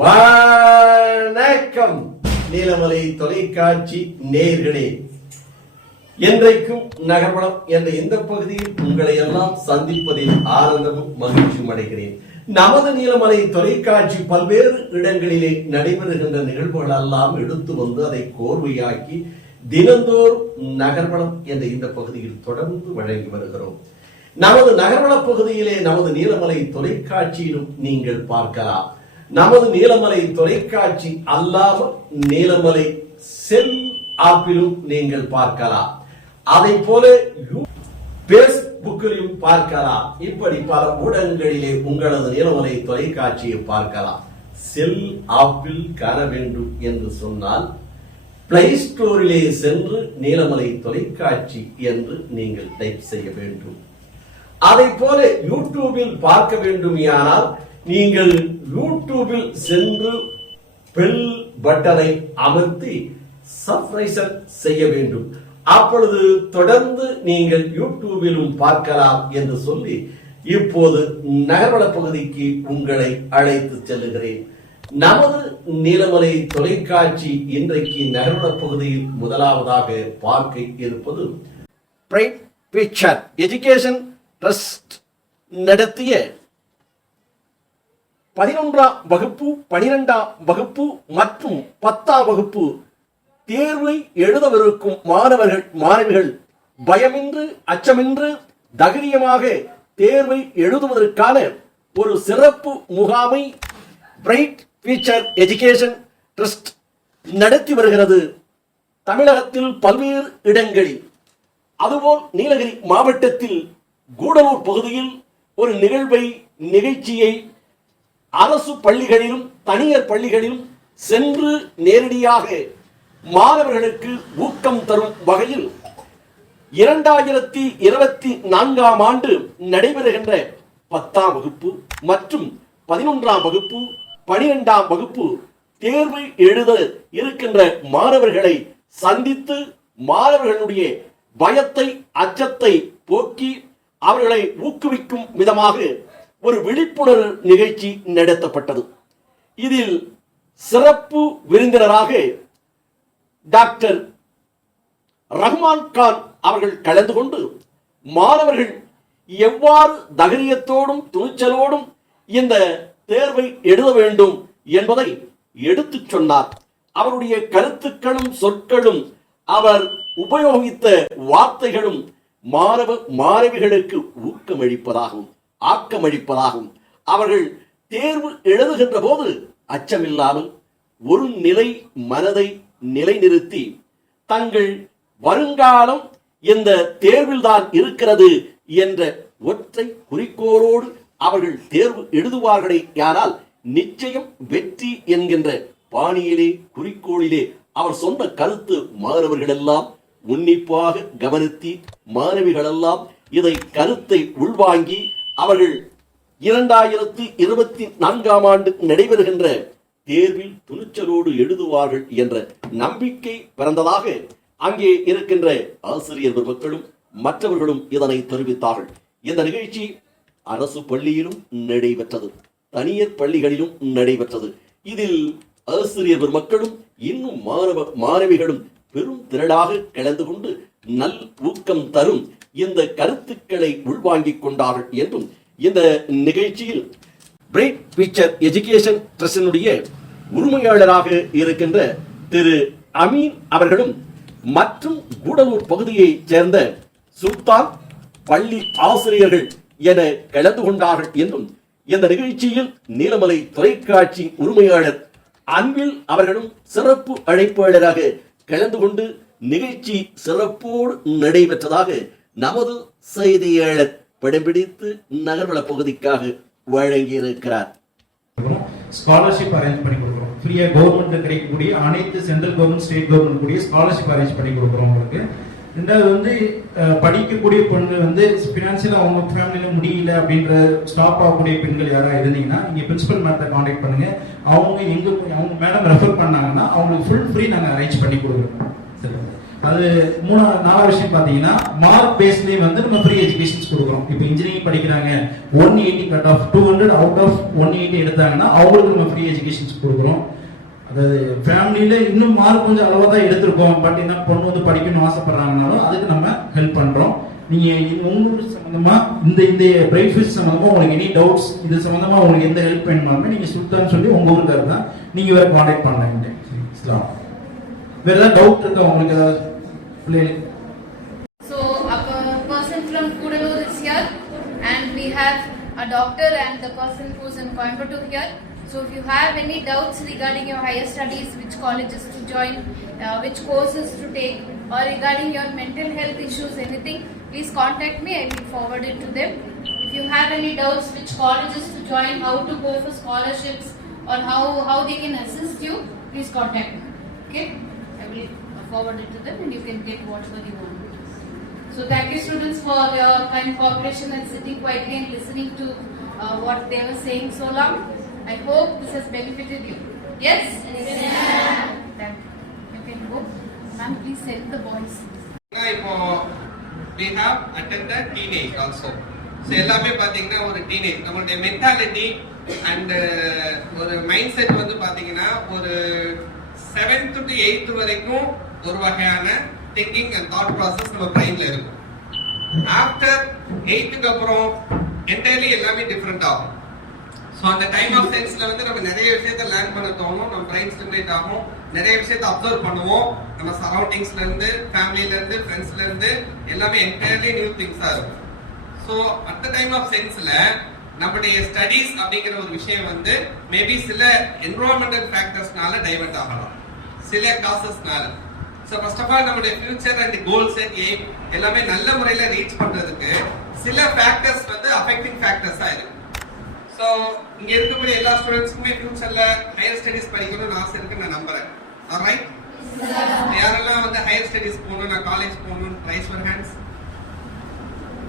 வணக்கம் நீலமலை தொலைக்காட்சி நேயர்களே, என்றைக்கும் நகர்வளம் என்ற இந்த பகுதியில் உங்களை எல்லாம் சந்திப்பதில் ஆனந்தமும் மகிழ்ச்சியும் அடைகிறேன். நமது நீலமலை தொலைக்காட்சி பல்வேறு இடங்களிலே நடைபெறுகின்ற நிகழ்வுகள் எல்லாம் எடுத்து வந்து அதை கோர்வையாக்கி தினந்தோறும் நகர்வளம் என்ற இந்த பகுதியில் தொடர்ந்து வழங்கி வருகிறோம். நமது நகர்வள பகுதியிலே நமது நீலமலை தொலைக்காட்சியிலும் நீங்கள் பார்க்கலாம். நமது நீலமலை தொலைக்காட்சி அல்லாமல் நீலமலை செல் ஆப்பிலும் நீங்கள் பார்க்கலாம். அதை போல பேஸ்புக்கிலும் பார்க்கலாம். இப்படி பல ஊடகங்களிலே உங்களது நீலமலை தொலைக்காட்சியை பார்க்கலாம். செல் ஆப்பில் காண வேண்டும் என்று சொன்னால் பிளே ஸ்டோரிலே சென்று நீலமலை தொலைக்காட்சி என்று நீங்கள் டைப் செய்ய வேண்டும். அதை போல யூடியூபில் பார்க்க வேண்டுமானால் நீங்கள் யூடியூபில் சென்று பெல் பட்டனை அமர்த்தி சப்ஸ்கிரைப் செய்ய வேண்டும். அப்பொழுது தொடர்ந்து நீங்கள் யூடியூபிலும் பார்க்கலாம் என்று சொல்லி இப்போது நகர்வள பகுதிக்கு உங்களை அழைத்து செல்லுகிறேன். நமது நீலமலை தொலைக்காட்சி இன்றைக்கு நகர்வள பகுதியில் முதலாவதாக பார்க்க இருப்பது பிரைட் ஃபியூச்சர் எஜுகேஷன் ட்ரஸ்ட் நடத்திய 11ஆம் வகுப்பு 12ஆம் வகுப்பு மற்றும் 10ஆம் வகுப்பு தேர்வை எழுதவிருக்கும் மாணவிகள் பயமின்றி அச்சமின்றி தைரியமாக தேர்வை எழுதுவதற்கான ஒரு சிறப்பு முகாமை பிரைட் ஃபியூச்சர் எஜுகேஷன் ட்ரஸ்ட் நடத்தி வருகிறது. தமிழகத்தில் பல்வேறு இடங்களில், அதுபோல் நீலகிரி மாவட்டத்தில் கூடலூர் பகுதியில் ஒரு நிகழ்ச்சியை அரசு பள்ளிகளிலும் தனியார் பள்ளிகளிலும் சென்று நேரடியாக மாணவர்களுக்கு ஊக்கம் தரும் வகையில் 2024ஆம் ஆண்டு நடைபெறுகின்ற 10ஆம் வகுப்பு மற்றும் 11ஆம் வகுப்பு 12ஆம் வகுப்பு தேர்வு எழுத இருக்கின்ற மாணவர்களை சந்தித்து மாணவர்களுடைய பயத்தை அச்சத்தை போக்கி அவர்களை ஊக்குவிக்கும் விதமாக ஒரு விழிப்புணர்வு நிகழ்ச்சி நடத்தப்பட்டது. இதில் சிறப்பு விருந்தினராக டாக்டர் ரஹ்மான் கான் அவர்கள் கலந்து கொண்டு மாணவர்கள் எவ்வாறு தைரியத்தோடும் துணிச்சலோடும் இந்த தேர்வை எழுத வேண்டும் என்பதை எடுத்துச் சொன்னார். அவருடைய கருத்துக்களும் சொற்களும் அவர் உபயோகித்த வார்த்தைகளும் மாணவிகளுக்கு ஊக்கமளிப்பதாகும் ஆக்கமளிப்பதாகும். அவர்கள் தேர்வு எழுதுகின்ற போது அச்சமில்லாமல் ஒரு நிலை மனதை நிலைநிறுத்தி தங்கள் வருங்காலம் இந்த தேர்வில்தான் இருக்கிறது என்ற ஒற்றை குறிக்கோளோடு அவர்கள் தேர்வு எழுதுவார்களே ஆனால் நிச்சயம் வெற்றி என்கின்ற பாணியிலே குறிக்கோளிலே அவர் சொன்ன கருத்து மாணவர்கள் எல்லாம் உன்னிப்பாக கவனித்து மாணவிகள் எல்லாம் இதை கருத்தை உள்வாங்கி அவர்கள் 2024ஆம் ஆண்டு நடைபெறுகின்ற தேர்வில் துணிச்சலோடு எழுதுவார்கள் என்ற நம்பிக்கை பிறந்ததாக அங்கே இருக்கின்ற ஆசிரியர் பெருமக்களும் மற்றவர்களும் இதனை தெரிவித்தார்கள். இந்த நிகழ்ச்சி அரசு பள்ளியிலும் நடைபெற்றது, தனியார் பள்ளிகளிலும் நடைபெற்றது. இதில் ஆசிரியர் பெருமக்களும் இன்னும் மாணவிகளும் பெரும் திரளாக கலந்து கொண்டு நல் ஊக்கம் தரும் இந்த கருத்துக்களை உள்வாங்கிக் கொண்டார்கள் என்றும் இந்த நிகழ்ச்சியில் பிரைட் ஃபியூச்சர் எஜுகேஷன் ட்ரஸ்டினுடைய உரிமையாளராக இருக்கின்ற திரு அமீன் அவர்களும் மற்றும் கூடலூர் பகுதியைச் சேர்ந்த சுல்தான் பள்ளி ஆசிரியர்கள் என கலந்து கொண்டார்கள் என்றும் இந்த நிகழ்ச்சியில் நீலமலை தொலைக்காட்சி உரிமையாளர் அன்பில் அவர்களும் சிறப்பு அழைப்பாளராக கலந்து கொண்டு நிகழ்ச்சி சிறப்போடு நடைபெற்றதாக நமது செய்தியாளர் படம் பிடித்து நகர்வள பகுதிக்காக வழங்கியிருக்கிறார். ஸ்காலர்ஷிப் அரேஞ்ச் பண்ணி கொடுக்குறோம். ஃப்ரீயா கவர்மெண்ட் கிடைக்கக்கூடிய அனைத்து சென்ட்ரல் கவர்மெண்ட் ஸ்டேட் கவர்மெண்ட் கூடிய ஸ்காலர்ஷிப் அரேஞ்ச் பண்ணி கொடுக்குறோம் உங்களுக்கு. ரெண்டாவது படிக்கக்கூடிய பெண்கள் பினான்சியலா அவங்க ஃபேமிலியில முடியல அப்படின்ற ஸ்டாப் ஆகக்கூடிய பெண்கள் யாராவது இருந்தீங்கன்னா நீங்க பிரின்சிபல் மேத்தை கான்டாக்ட் பண்ணுங்க. அவங்க மேடம் ரெஃபர் பண்ணாங்கன்னா அவங்களுக்கு ஃபுல் ஃப்ரீ நாங்கள் அரேஞ்ச் பண்ணி கொடுக்குறோம். அது நாலாவது விஷயம் பாத்தீங்கன்னா மார்க் பேஸ்லயே வந்து நம்ம ஃப்ரீ எஜுகேஷன்ஸ் கொடுக்குறோம். இப்போ இன்ஜினியரிங் படிக்கிறாங்க 180 கட் ஆஃப் 200 அவுட் ஆஃப் 180 எடுத்தாங்கன்னா அவங்களுக்கு நம்ம ஃப்ரீ எஜுகேஷன்ஸ் கொடுக்குறோம். அதாவது ஃபேமிலியில இன்னும் மார்க் கொஞ்சம் அளவா தான் எடுத்திருக்கோம், பட் என்ன பொண்ணு வந்து படிக்கணும்னு ஆசைப்படுறாங்கனாலும் அதுக்கு நம்ம ஹெல்ப் பண்றோம். நீங்க உங்களுக்கு சம்பந்தமா இந்த பிரைட் ஃபியூச்சர் சம்பந்தமா உங்களுக்கு எனி டவுட்ஸ், இது சம்பந்தமா உங்களுக்கு எந்த ஹெல்ப் வேணுமாலுமே நீங்க சுல்தான் சொல்லி உங்க ஊருக்காரு தான் நீங்க வேற கான்டாக்ட் பண்ணலாம். இஸ்லாம் வேற ஏதாவது டவுட் இருக்கா உங்களுக்கு ஏதாவது பிள்ளைகளுக்கு? So a person from Kudalur is here, and we have a doctor and the person who's in Coimbatore here. So if you have any doubts regarding your higher studies, which colleges to join, which courses to take, or regarding your mental health issues, anything, please contact me. I will forward it to them. If you have any doubts, which colleges to join, how to go for scholarships, or how they can assist you, please contact me. Okay, I will forward it to them, and you can get whatever you want. So thank you, students, for your kind cooperation and sitting quietly and listening to what they were saying so long. I hope this has benefited you. Yes? Yes. Thank you. You can go. Ma'am, please send the boys. We have attended teenage also. So எல்லாமே பாத்தீங்கன்னா ஒரு teenage நம்மளுடைய mentality and ஒரு mind set வந்து பாத்தீங்கன்னா ஒரு 7th to 8th வரைக்கும் ஒரு வகையான திங்கிங் அண்ட் தாட் ப்ராசஸ் நம்ம பிரைன்ல இருக்கும். ஆஃப்டர் 8th அப்புறம் என்டையர்லி எல்லாமே டிஃபரெண்ட் ஆகும். ஸோ அந்த டைம் ஆஃப் சென்ஸ்ல வந்து நம்ம நிறைய விஷயத்த லேர்ன் பண்ண தோணும், நம்ம பிரைன் ஸ்டிமுலேட் ஆகும், நிறைய விஷயத்த அப்சர்வ் பண்ணுவோம். நம்ம சரௌண்டிங்ஸ்ல இருந்து, ஃபேமிலில இருந்து, ஃப்ரெண்ட்ஸ்ல இருந்து எல்லாமே என்டையர்லி நியூ திங்ஸா இருக்கும். So at the time of சென்ஸ்ல நம்மளுடைய ஸ்டடீஸ் அப்படிங்கிற ஒரு விஷயம் வந்து மேபி சில என்விரான்மெண்டல் ஃபேக்டர்ஸ்னால டைவர்ட் ஆகலாம், சில காசஸ்னால. ஸோ ஃபர்ஸ்ட் ஆஃப் ஆல் நம்மளுடைய future and goals and aim எல்லாமே நல்ல முறையில ரீச் பண்றதுக்கு சில ஃபேக்டர்ஸ் வந்து அஃபெக்டிங் ஃபேக்டர்ஸா இருக்கு. ஸோ இங்க இருக்கக்கூடிய எல்லா ஸ்டூடெண்ட்ஸ்க்குமே ஃபியூச்சர்ல ஹையர் ஸ்டடீஸ் படிக்கணும்னு ஆசை இருக்குன்னு நான் நம்புறேன். ஆல்ரைட், யாரெல்லாம் வந்து ஹையர் ஸ்டடீஸ் போகணும், நான் காலேஜ் போகணும், raise your hands.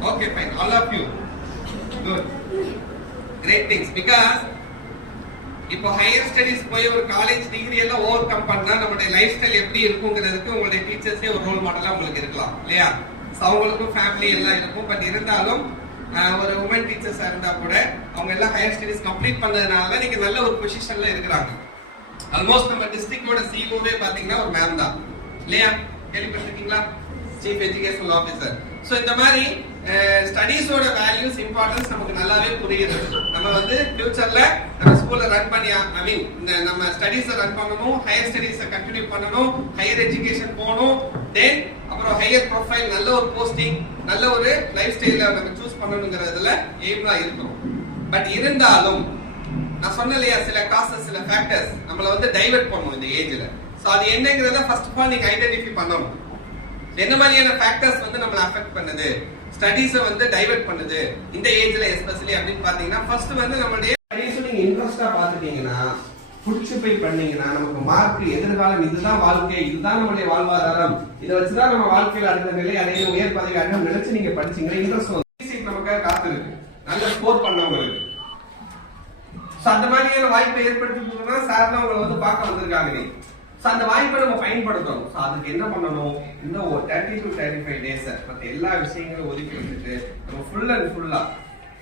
Okay fine, all of you good, great things. Because இப்போ ஹையர் ஸ்டடீஸ் போய் ஒரு காலேஜ் டிகிரி எல்லாம் ஓவர் கம் பண்ணா நம்மளுடைய லைஃப் ஸ்டைல் எப்படி இருக்குங்கிறதுக்கு உங்களுடைய டீச்சர்ஸே ஒரு ரோல் மாடலா உங்களுக்கு இருக்கலாம் இல்லையா? அவங்களுக்கும் ஃபேமிலி எல்லாம் இருக்கும். பட் இருந்தாலும் ஒரு உமன் டீச்சர்ஸா இருந்தா கூட அவங்க எல்லாம் ஹையர் ஸ்டடீஸ் கம்ப்ளீட் பண்ணதுனால நீங்க நல்ல ஒரு பொசிஷன்ல இருக்கிறாங்க. ஆல்மோஸ்ட் நம்ம டிஸ்ட்ரிக்டோட சிஓவே பாத்தீங்கன்னா ஒரு மேம் தான் இல்லையா? கேள்விப்பட்டிருக்கீங்களா? Chief educational officer. ஸோ இந்த மாதிரி ஸ்டடீஸோட வேல்யூஸ் இம்பார்ட்டன்ஸ் நமக்கு நல்லாவே புரியுது. நம்ம வந்து ஃபியூச்சர்ல நம்ம ஸ்கூல்ல ரன் பண்ணி ஐ மீன் நம்ம ஸ்டடீஸை ரன் பண்ணணும், ஹையர் ஸ்டடீஸை கண்டினியூ பண்ணணும், ஹையர் எஜுகேஷன் போகணும், தென் அப்புறம் ஹையர் ப்ரொஃபைல், நல்ல ஒரு போஸ்டிங், நல்ல ஒரு லைஃப் ஸ்டைல நம்ம சூஸ் பண்ணணுங்கிறதுல எய்ம்லா இருக்கும். பட் இருந்தாலும் நான் சொன்ன இல்லையா, சில காசஸ், சில ஃபேக்டர்ஸ் நம்மள வந்து டைவர்ட் பண்ணும் இந்த ஏஜ்ல. ஸோ அது என்னங்கிறத ஃபர்ஸ்ட் ஆஃப் ஆல் நீங்க ஐடென்டிஃபை பண்ணணும். என்ன மாதிரியான ஃபேக்டர்ஸ் வந்து நம்மள அஃபெக்ட் பண்ணுது, ஸ்டடீஸை வந்து டைவர்ட் பண்ணுது இந்த ஏஜ்ல எஸ்பெஷலி அப்படின்னு பாத்தீங்கன்னா, ஃபர்ஸ்ட் வந்து நம்மளுடைய ஸ்டடீஸ் நீங்க இன்ட்ரெஸ்டா பாத்துட்டீங்கன்னா, புடிச்சு போய் பண்ணீங்கன்னா நமக்கு மார்க், எதிர்காலம், இதுதான் வாழ்க்கை, இதுதான் நம்மளுடைய வாழ்வாதாரம், இதை வச்சுதான் நம்ம வாழ்க்கையில அடுத்த நிலை அடைய, உயர் பதவி அடைய நினைச்சு நீங்க படிச்சீங்கன்னா இன்ட்ரெஸ்ட் வந்து நமக்கு காத்திருக்கு நல்ல ஸ்கோர் பண்ணவங்களுக்கு. அந்த மாதிரியான வாய்ப்பை ஏற்படுத்தி கொடுத்தா சார்லாம் உங்களை வந்து பார்க்க வந்திருக்காங்க. அந்த வாய்ப்பை நம்ம பயன்படுத்தணும். அதுக்கு என்ன பண்ணணும், இந்த 30 to 35 டேஸ் மற்ற எல்லா விஷயங்களும் ஒதுக்கி வச்சுட்டு நம்ம ஃபுல் அண்ட் ஃபுல்லா,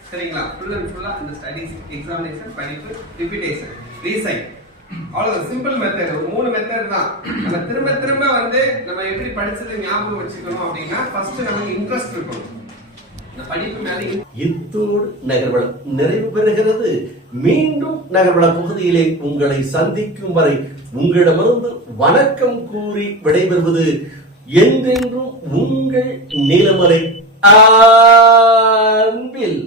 சரிங்களா, ஃபுல் அண்ட் ஃபுல்லா இந்த ஸ்டடீஸ், எக்ஸாமினேஷன், படிப்பு, ரிப்பீட்டேஷன், ரீசைன், அவ்வளவுதான். சிம்பிள் மெத்தட், ஒரு 3 மெத்தட் தான். நம்ம திரும்ப திரும்ப வந்து நம்ம எப்படி படிச்சது ஞாபகம் வச்சுக்கணும் அப்படின்னா, ஃபர்ஸ்ட் நமக்கு இன்ட்ரெஸ்ட் இருக்கணும் படிப்பு மேல. இத்தோடு நகர்வளம் நிறைவு பெறுகிறது. மீண்டும் நகர்வள பகுதியிலே உங்களை சந்திக்கும் வரை உங்களிடமிருந்து வணக்கம் கூறி விடைபெறுவது என்றென்றும் உங்கள் நீலமலை அன்பில்